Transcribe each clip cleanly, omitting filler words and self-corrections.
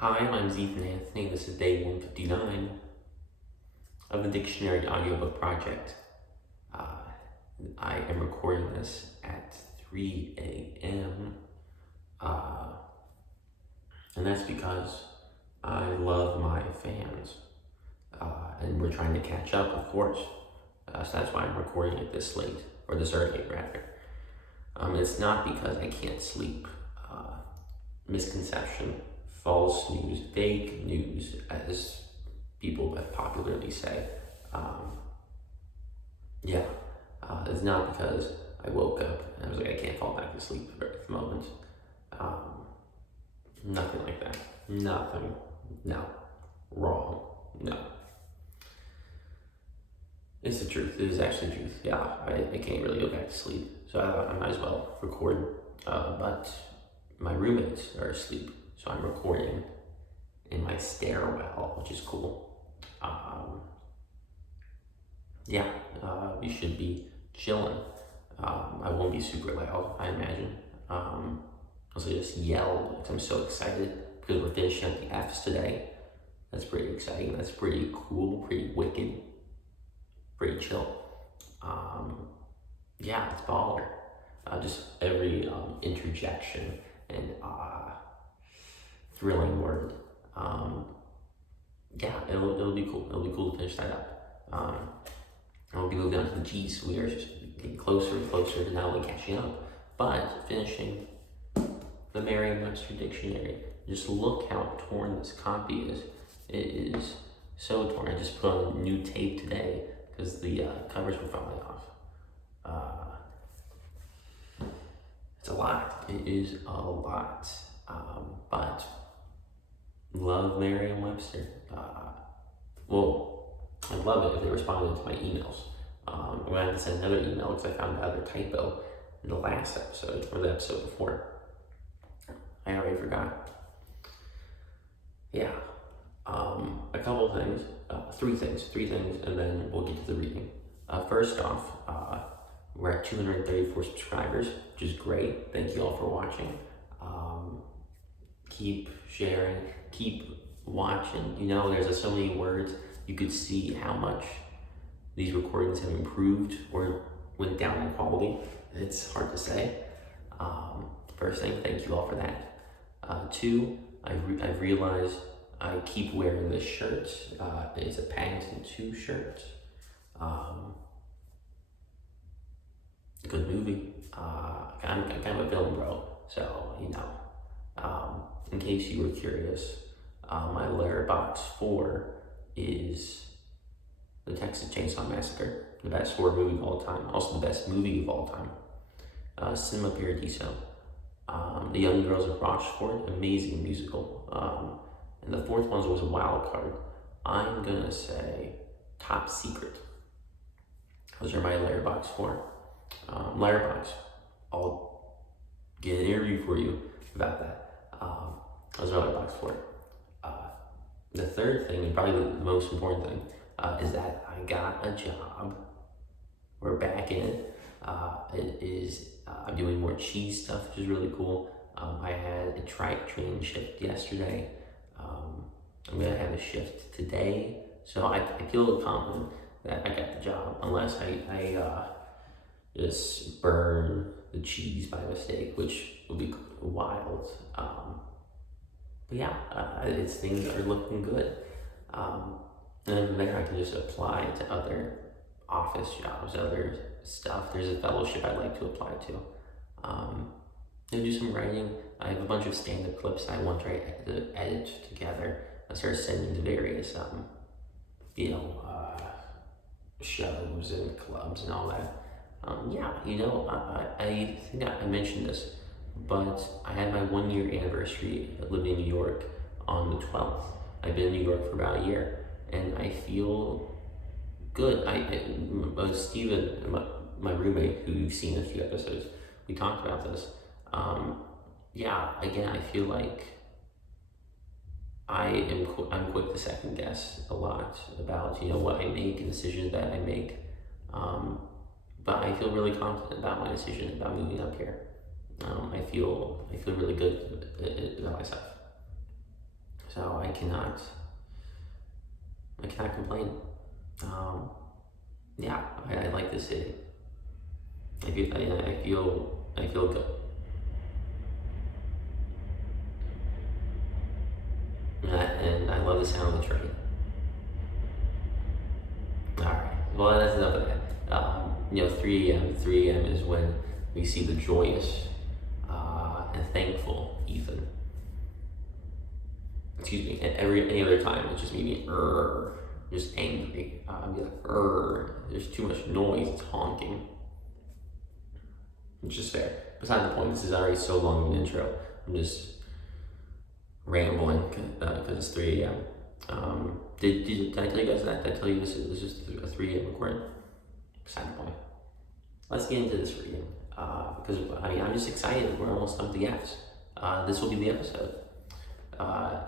Hi, my name is Ethan Anthony. This is day 159 of the Dictionary Audiobook project. I am recording this at 3 a.m. And that's because I love my fans. And we're trying to catch up, of course. So that's why I'm recording it this late, or this early, rather. It's not because I can't sleep. Misconception, false news, fake news, as people popularly say. It's not because I woke up and I was like, I can't fall back to sleep at the moment. Nothing like that. Nothing. No. Wrong. No. It's the truth. It is actually the truth. Yeah, I can't really go back to sleep. So I thought I might as well record. But my roommates are asleep. So I'm recording in my stairwell, which is cool. We should be chilling. I won't be super loud, I imagine. Also just yell because I'm so excited because we're finishing up the F's today. That's pretty exciting. That's pretty cool, pretty wicked, pretty chill. It's baller. Just every interjection and thrilling word. It'll be cool. It'll be cool to finish that up. I'll be moving on to the G's. We are just getting closer and closer to not only catching up, but finishing the Merriam-Webster Dictionary. Just look how torn this copy is. It is so torn. I just put on new tape today because the covers were falling off. It's a lot. It is a lot. But love Merriam-Webster. I'd love it if they responded to my emails. I'm going to have to send another email because I found another typo in the last episode, or the episode before. I already forgot. A couple of things, three things, and then we'll get to the reading. First off, we're at 234 subscribers, which is great. Thank you all for watching. Keep sharing, keep watching. There's so many words. You could see how much these recordings have improved or went down in quality. It's hard to say. First thing, thank you all for that. Two, I've realized I keep wearing this shirt. It's a Paddington 2 shirt. Good movie. I'm kind of a villain, bro. So, in case you were curious, my Letterboxd 4 is the Texas Chainsaw Massacre, the best horror movie of all time, also the best movie of all time. Cinema Paradiso. The Young Girls of Rochefort, amazing musical. And the fourth one was a wild card. I'm gonna say Top Secret. Those are my Letterboxd 4. Letterboxd, I'll get an interview for you about that. Those are Letterboxd 4. The third thing, and probably the most important thing, is that I got a job. We're back in it. I'm doing more cheese stuff, which is really cool. I had a trike training shift yesterday. I'm gonna have a shift today. So I feel confident that I got the job, unless I just burn the cheese by mistake, which would be wild. Things are looking good. And then from there, I can just apply to other office jobs, other stuff. There's a fellowship I'd like to apply to. And do some writing. I have a bunch of stand-up clips I want to edit together. I start sending to various, shows and clubs and all that. I think I mentioned this, but I had my 1-year anniversary living in New York on the 12th. I've been in New York for about a year, and I feel good. Steven, my roommate, who you've seen in a few episodes, we talked about this. I feel like I'm quick to second guess a lot about what I make and decisions that I make. But I feel really confident about my decision about moving up here. I feel really good about myself. So I cannot complain. Yeah, I like the city. I feel good. And I love the sound of the train. All right. Well, that's enough of that. 3 a.m. 3 a.m. is when we see the joyous and thankful Ethan. Excuse me. And any other time, it's just me being just angry. I'd be like, there's too much noise. It's honking. Which is fair. Beside the point, this is already so long of an intro. I'm just rambling because it's 3 a.m. Did I tell you guys that? Did I tell you this is just a 3 a.m. recording? Beside the point. Let's get into this reading because I'm just excited. We're almost done with the F's. This will be the episode.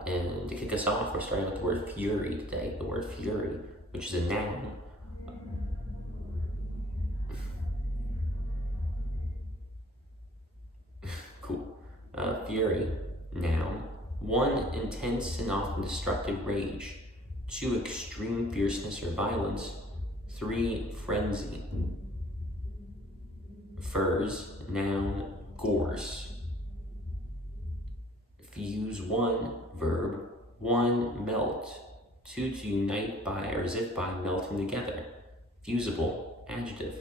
And to kick us off, we're starting with the word fury today. The word fury, which is a noun. Cool. Fury, noun. 1, intense and often destructive rage. 2, extreme fierceness or violence. 3, frenzy. Furs, noun, gorse. Fuse, 1, verb. 1, melt. 2, to unite by or as if by melting together. Fusible, adjective.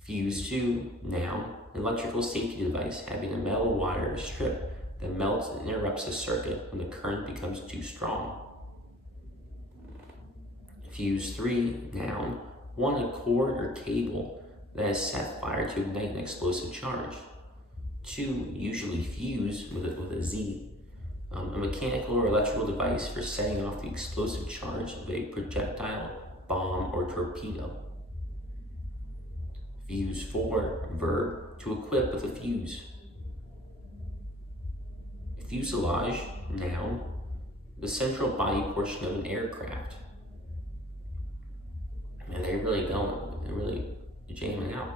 Fuse 2, noun, electrical safety device having a metal wire or strip that melts and interrupts the circuit when the current becomes too strong. Fuse 3, noun, 1, a cord or cable that has set fire to ignite an explosive charge. 2, usually fuse with a Z, a mechanical or electrical device for setting off the explosive charge of a projectile, bomb, or torpedo. Fuse 4, verb, to equip with a fuse. Fuselage, noun, the central body portion of an aircraft. And they're really going, they're really jamming out.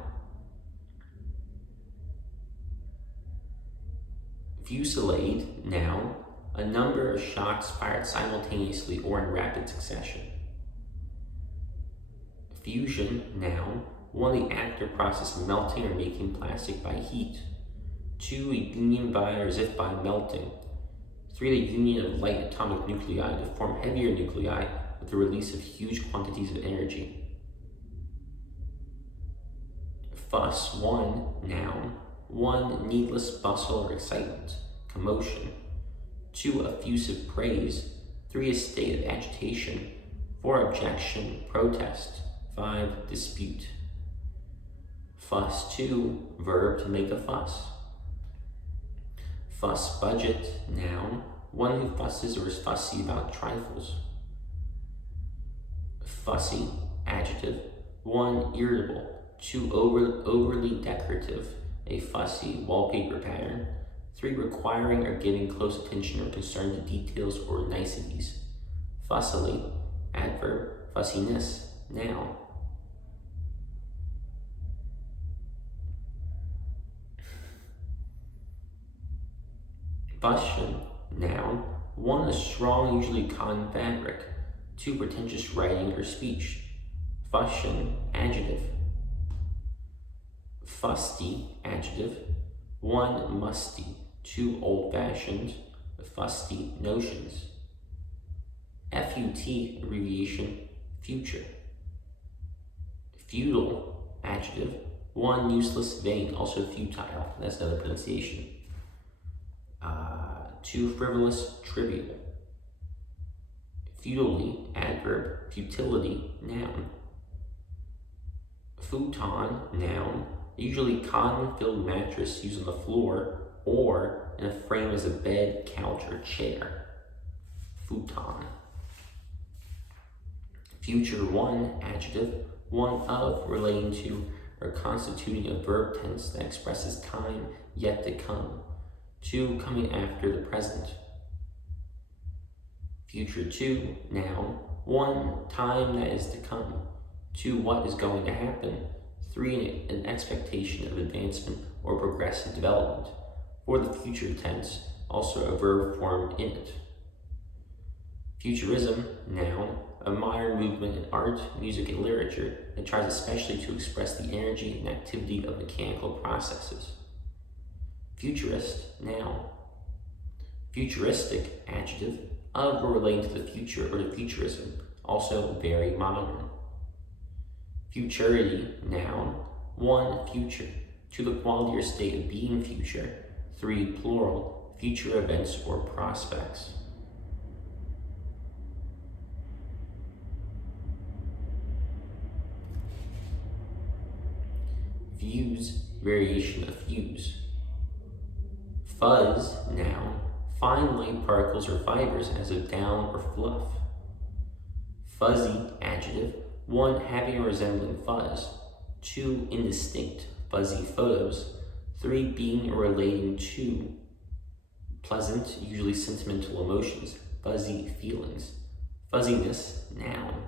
Fusillade, noun, a number of shots fired simultaneously or in rapid succession. Fusion, noun, 1, the act or process of melting or making plastic by heat. 2, a union by or as if by melting. 3, the union of light atomic nuclei to form heavier nuclei with the release of huge quantities of energy. Fuss, 1, noun, 1, needless bustle or excitement, commotion. 2, effusive praise. 3, a state of agitation. 4, objection, protest. 5, dispute. Fuss 2, verb, to make a fuss. Fuss budget, noun, 1 who fusses or is fussy about trifles. Fussy, adjective, 1, irritable. 2, overly decorative, a fussy wallpaper pattern. 3, requiring or giving close attention or concern to details or niceties. Fussily, adverb, fussiness, noun. Fustian, noun, 1, a strong, usually cotton fabric. 2, pretentious writing or speech. Fustian, adjective. Fusty, adjective, 1, musty. 2, old-fashioned, fusty notions. FUT, abbreviation, future. Futile, adjective, 1, useless, vain, also futile. That's another pronunciation. 2, frivolous, trivial. Futilely, adverb, futility, noun. Futon, noun, usually cotton-filled mattress used on the floor or in a frame as a bed, couch, or chair. Futon. Future 1, adjective, 1 of, relating to, or constituting a verb tense that expresses time yet to come. 2, coming after the present. Future 2, noun, 1, time that is to come. 2, what is going to happen. 3, an expectation of advancement or progressive development. For the future tense, also a verb form in it. Futurism, noun, a modern movement in art, music, and literature that tries especially to express the energy and activity of mechanical processes. Futurist, noun. Futuristic, adjective, of or relating to the future or to futurism, also very modern. Futurity, noun, 1, future, to the quality or state of being future, 3, plural, future events or prospects. Fuse, variation of fuse. Fuzz, noun, fine light particles or fibers as of down or fluff. Fuzzy, adjective, 1, having or resembling fuzz, 2, indistinct, fuzzy photos, 3, being or relating to pleasant, usually sentimental emotions, fuzzy feelings. Fuzziness, noun.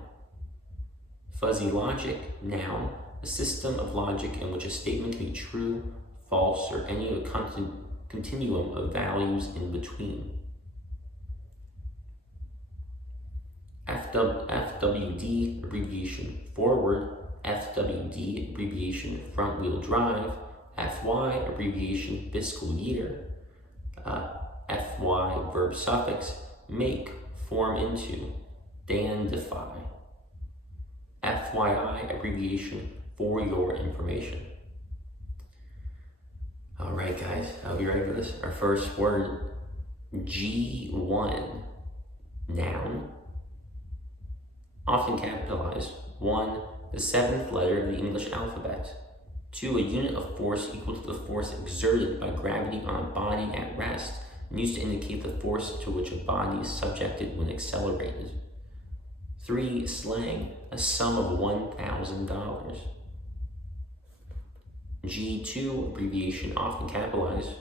Fuzzy logic, noun, a system of logic in which a statement can be true, false, or any of a continuum of values in between. FWD, abbreviation forward, FWD, abbreviation front wheel drive, FY, abbreviation fiscal year, FY, verb suffix, make, form into, dandify. FYI, abbreviation for your information. All right, guys, I'll be ready for this. Our first word, G1, noun, often capitalized. 1, the 7th letter of the English alphabet. 2, a unit of force equal to the force exerted by gravity on a body at rest, and used to indicate the force to which a body is subjected when accelerated. 3, slang, a sum of $1,000. G2, abbreviation often capitalized.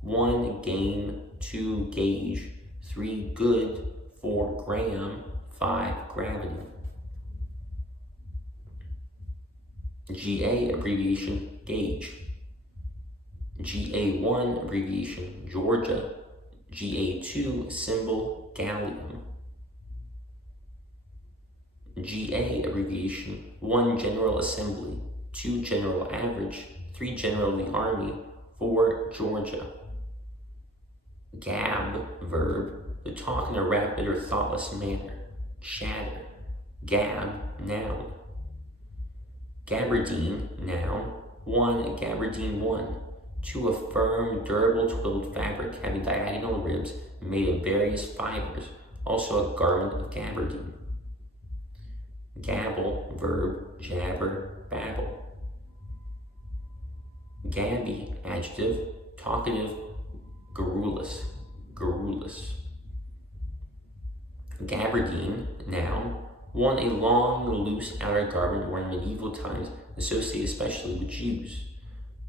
1, game, 2, gauge, 3, good, 4, gram, 5, gravity. GA, abbreviation gauge. GA1, abbreviation Georgia. GA2, symbol gallium. GA, abbreviation 1, general assembly, 2, general average, 3, general of the army, 4, Georgia. Gab, verb, to talk in a rapid or thoughtless manner. Chatter. Gab, noun. Gabardine, noun. 1, gabardine 1. 2, a firm, durable twilled fabric having diagonal ribs made of various fibers, also a garment of gabardine. Gabble, verb, jabber, babble. Gabby, adjective, talkative, garrulous, garrulous. Gabardine, noun. 1, a long, loose outer garment worn in medieval times, associated especially with Jews.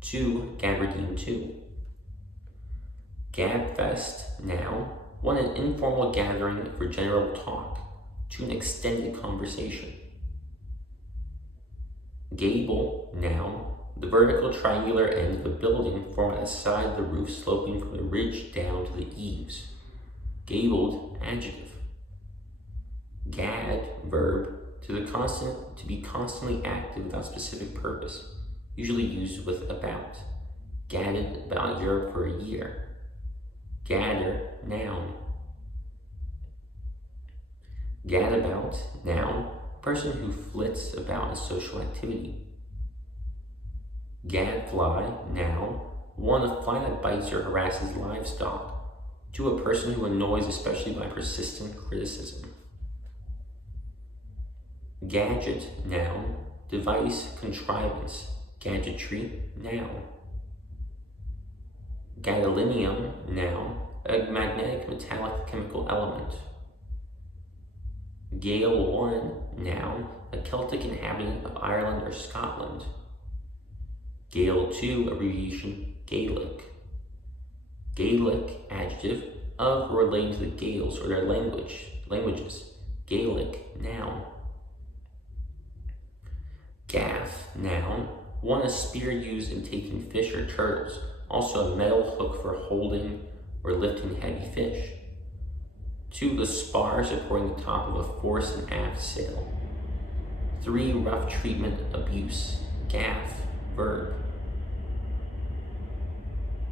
2, gabardine 2. Gabfest, noun. 1, an informal gathering for general talk. 2, an extended conversation. Gable, noun. The vertical triangular end of a building formed at the side of the roof sloping from the ridge down to the eaves. Gabled, adjective. Gad, verb, to be constantly active without specific purpose, usually used with about. Gadded about Europe for a year. Gather, noun. Gadabout, noun, person who flits about in social activity. Gadfly, noun, 1, a fly that bites or harasses livestock. 2, a person who annoys especially by persistent criticism. Gadget, noun, device, contrivance. Gadgetry, noun. Gadolinium, noun, a magnetic metallic chemical element. Gael 1, noun, a Celtic inhabitant of Ireland or Scotland. Gael 2, abbreviation Gaelic. Gaelic, adjective, of or relating to the Gaels or their languages. Gaelic, noun. Gaff, noun, 1, a spear used in taking fish or turtles, also a metal hook for holding or lifting heavy fish. 2, the spar supporting the top of a force and aft sail. 3, rough treatment, abuse. Gaff, verb.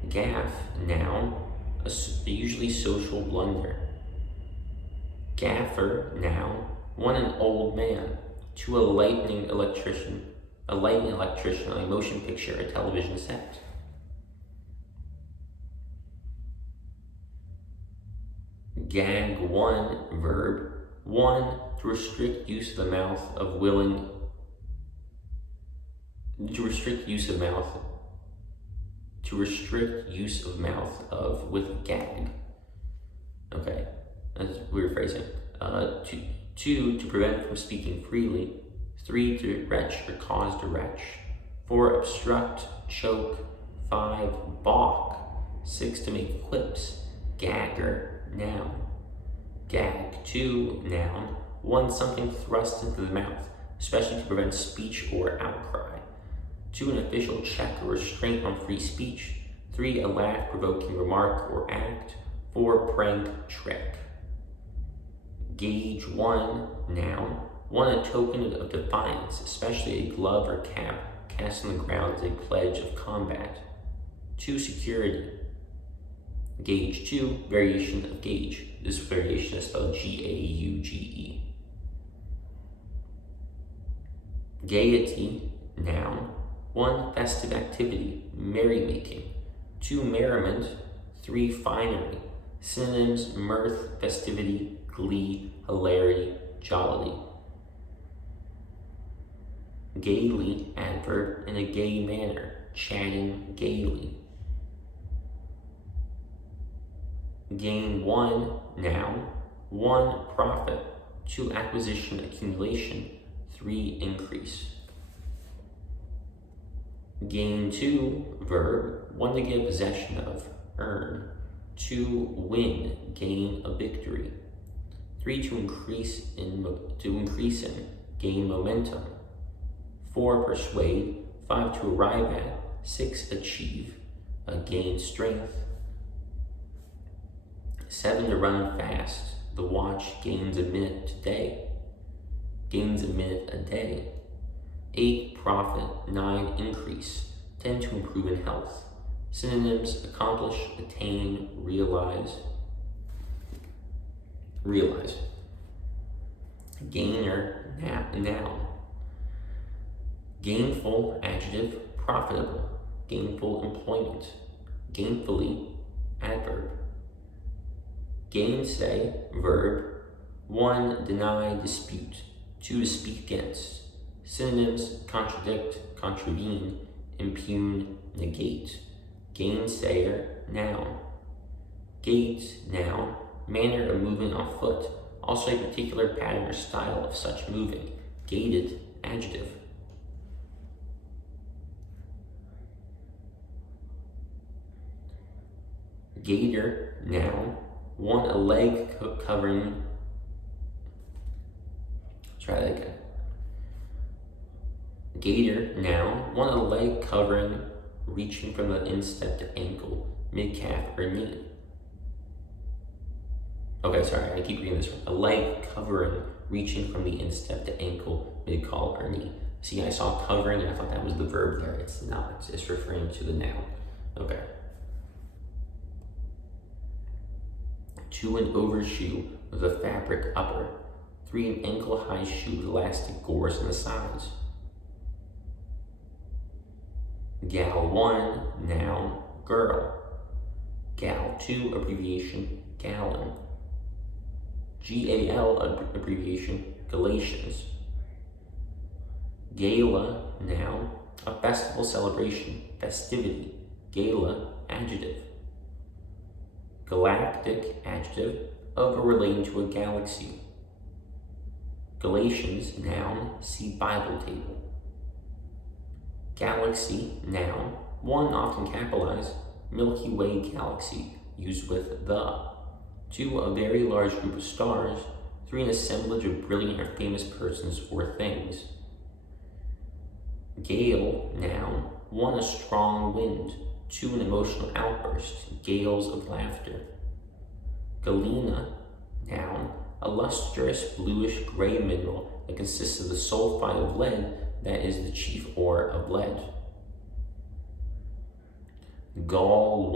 Gaff, noun, a usually social blunder. Gaffer, noun, 1, an old man. 2, a lighting electrician on a motion picture or television set. Gag, 1, verb. 1, to restrict use of the mouth of with gag. Okay, that's weird phrasing. 2, to prevent from speaking freely. 3, to retch or cause to retch. 4, obstruct, choke. 5, balk. 6, to make quips. Gagger, noun. Gag, 2, noun. 1, something thrust into the mouth, especially to prevent speech or outcry. 2, an official check or restraint on free speech. 3, a laugh-provoking remark or act. 4, prank, trick. Gauge, 1, noun. 1, a token of defiance, especially a glove or cap cast on the ground as a pledge of combat. 2, security. Gauge, 2, variation of gauge. This variation is spelled G-A-U-G-E. Gaiety, noun. 1, festive activity, merrymaking. 2, merriment. 3, finery. Synonyms: mirth, festivity, glee, hilarity, jollity. Gaily, adverb, in a gay manner, chatting gaily. Gain, 1, noun. 1, profit. 2, acquisition, accumulation. 3, increase. Gain, 2, verb. 1, to get possession of, earn. 2, win, gain a victory. 3, to increase in, gain momentum. 4, persuade. 5, to arrive at. 6, achieve, gain strength. 7, to run fast. The watch gains a minute today. Gains a minute a day. 8, profit. 9, increase. 10, to improve in health. Synonyms: accomplish, attain, realize. Gainer, noun. Gainful, adjective, profitable. Gainful employment. Gainfully, adverb. Gainsay, verb. 1, deny, dispute. 2, to speak against. Synonyms: contradict, contravene, impugn, negate. Gainsayer, noun. Gait, noun. Manner of moving on foot, also a particular pattern or style of such moving. Gaited, adjective. Gaiter, noun. 1, a leg covering. Try that again. Gaiter, noun. 1, a leg covering, reaching from the instep to ankle, mid-calf, or knee. Okay, sorry, I keep reading this one. A leg covering, reaching from the instep to ankle, mid-calf, or knee. See, I saw covering and I thought that was the verb there. It's not. It's referring to the noun. Okay. 2, an overshoe with a fabric upper. 3, an ankle-high shoe with elastic gores on the sides. Gal, 1, noun, girl. Gal, 2, abbreviation, gallon. GAL, abbreviation, Galatians. Gala, noun, a festival celebration, festivity. Gala, adjective. Galactic, adjective, of or relating to a galaxy. Galatians, noun, see Bible table. Galaxy, noun, 1, often capitalized, Milky Way galaxy, used with the. 2, a very large group of stars. 3, an assemblage of brilliant or famous persons or things. Gale, noun, 1, a strong wind. 2, an emotional outburst, gales of laughter. Galena, noun, a lustrous bluish-gray mineral that consists of the sulfide of lead that is the chief ore of lead. Gall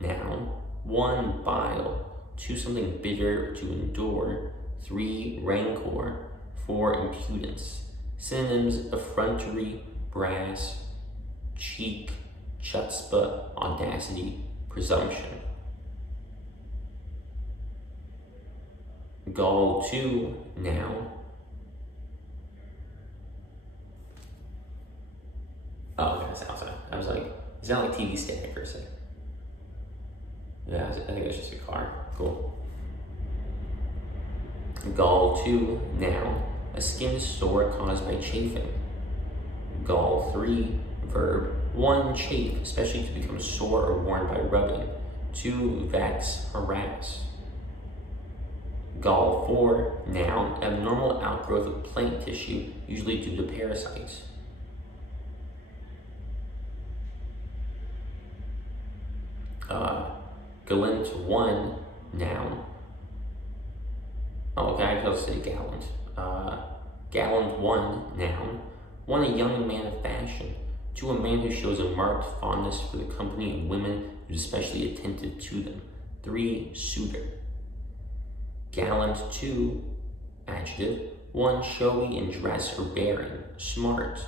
1, noun, 1, bile, 2, something bitter to endure, 3, rancor, 4, impudence. Synonyms: effrontery, brass, cheek, chutzpah, audacity, presumption. Gall 2, noun. Oh, okay, that's outside. I was like, it sounded like TV static for a second. Yeah, I think it's just a car. Cool. Gall 2, noun, a skin sore caused by chafing. Gall 3, verb, 1, chafe, especially to become sore or worn by rubbing. 2, vex, harass. Gall 4, noun, abnormal outgrowth of plant tissue, usually due to parasites. Gallant 1, noun. Oh, okay, I could say gallant. Gallant 1, noun. 1, a young man of fashion. 2, a man who shows a marked fondness for the company of women who is especially attentive to them. 3, suitor. Gallant 2, adjective. 1, showy in dress or bearing, smart.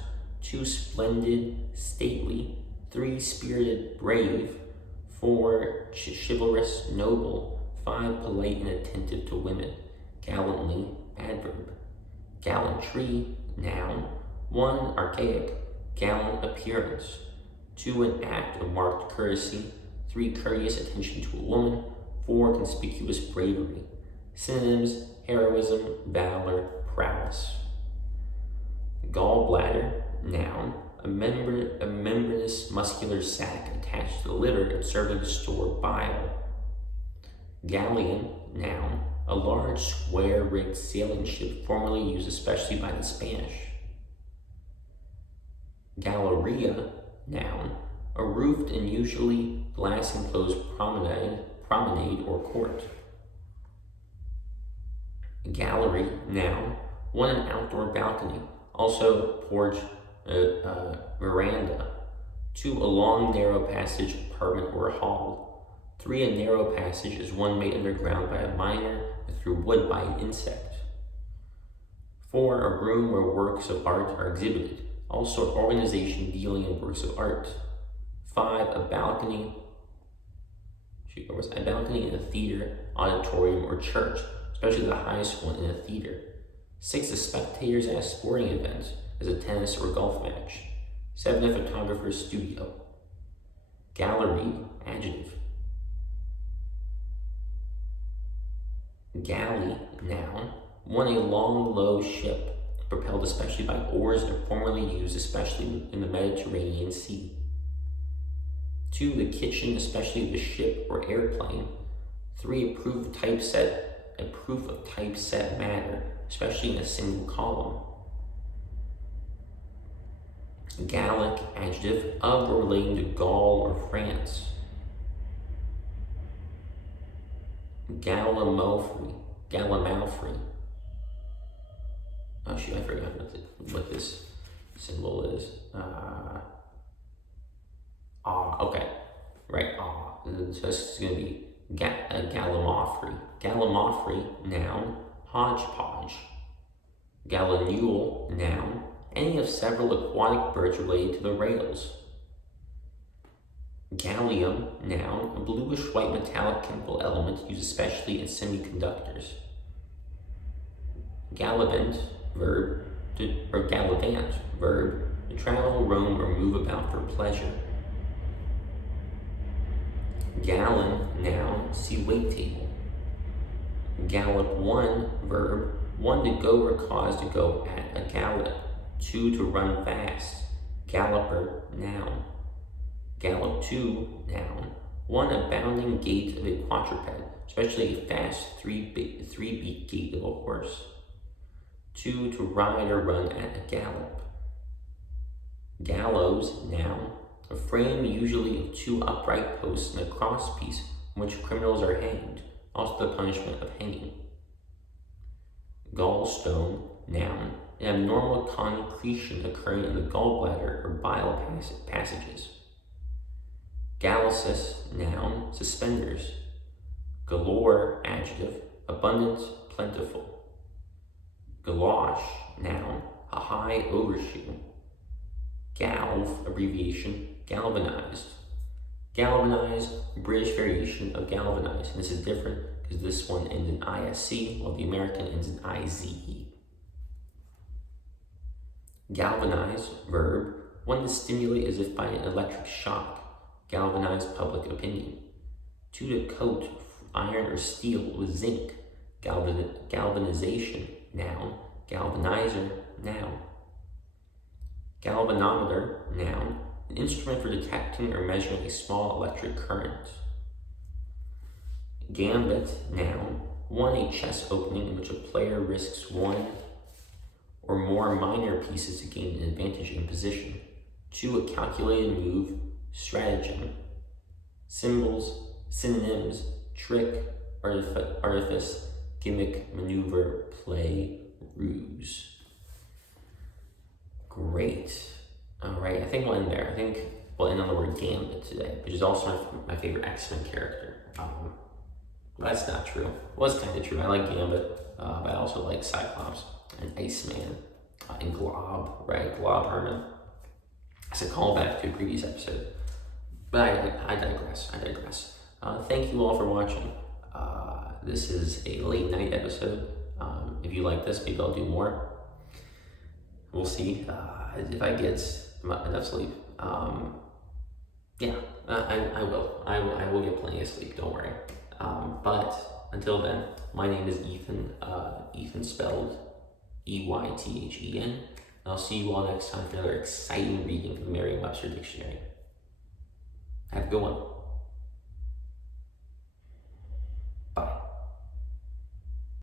2, splendid, stately. 3, spirited, brave. 4, chivalrous, noble. 5, polite and attentive to women. Gallantly, adverb. Gallantry, noun. 1, archaic, gallant appearance. 2, an act of marked courtesy. 3, courteous attention to a woman. 4, conspicuous bravery. Synonyms: heroism, valor, prowess. Gallbladder, noun, a membranous muscular sac attached to the liver and serving to store bile. Galleon, noun, a large square-rigged sailing ship formerly used especially by the Spanish. Galleria, noun, a roofed and usually glass-enclosed promenade or court. Gallery, noun, 1, an outdoor balcony, also porch, veranda. 2, a long, narrow passage, apartment, or hall. 3, a narrow passage is one made underground by a miner or through wood by an insect. 4, a room where works of art are exhibited, also an organization dealing in works of art. 5, a balcony in a theater, auditorium, or church, especially the highest one in a theater. 6, a spectators at a sporting event, as a tennis or golf match. 7, a photographer's studio. Gallery, adjective. Galley, noun, 1, a long, low ship, propelled especially by oars and formerly used especially in the Mediterranean Sea. 2, the kitchen, especially the ship or airplane. 3, a proof of typeset matter, especially in a single column. Gallic, adjective, of or relating to Gaul or France. Gallimalfry. Oh shoot, I forgot what this symbol is. Okay, right, so it's gonna be gallimaufry. Gallimaufry, noun, hodgepodge. Gallinule, noun, any of several aquatic birds related to the rails. Gallium, noun, a bluish-white metallic chemical element used especially in semiconductors. Gallivant, verb, gallivant, verb, to travel, roam, or move about for pleasure. Gallon, noun, see weight table. Gallop 1, verb, 1, to go or cause to go at a gallop. 2, to run fast. Galloper, noun. Gallop 2, noun, 1, a bounding gait of a quadruped, especially a fast three-beat gait of a horse. 2, to ride or run at a gallop. Gallows, noun, A frame usually of 2 upright posts and a crosspiece on which criminals are hanged, also the punishment of hanging. Gallstone, noun, an abnormal concretion occurring in the gallbladder or bile passages. Galluses, noun, suspenders. Galore, adjective, abundant, plentiful. Galosh, noun, a high overshoe. Galv, abbreviation, galvanized. Galvanized, British variation of galvanized. And this is different because this one ends in ISC, while the American ends in IZE. Galvanize, verb, one to stimulate as if by an electric shock. Galvanize public opinion. To coat iron or steel with zinc. Galvanization, noun. Galvanizer, noun. Galvanometer, noun, an instrument for detecting or measuring a small electric current. Gambit, noun, one, a chess opening in which a player risks one or more minor pieces to gain an advantage in position. 2, a calculated move, stratagem. Symbols, synonyms, trick, artifice, gimmick, maneuver, play, ruse. Great. All right, I think we'll end there. I think we'll end on the word gambit today, which is also my favorite X-Men character. But that's not true. Well, it's kind of true. I like Gambit, but I also like Cyclops and Iceman and Glob, right? Glob Herman. It's a callback to a previous episode. But I digress. Thank you all for watching. This is a late night episode. If you like this, maybe I'll do more. We'll see if I get enough sleep. Yeah, I will. I will get plenty of sleep, don't worry. But until then, my name is Ethan. Ethan spelled E-Y-T-H-E-N. I'll see you all next time for another exciting reading from the Merriam-Webster Dictionary. Have a good one.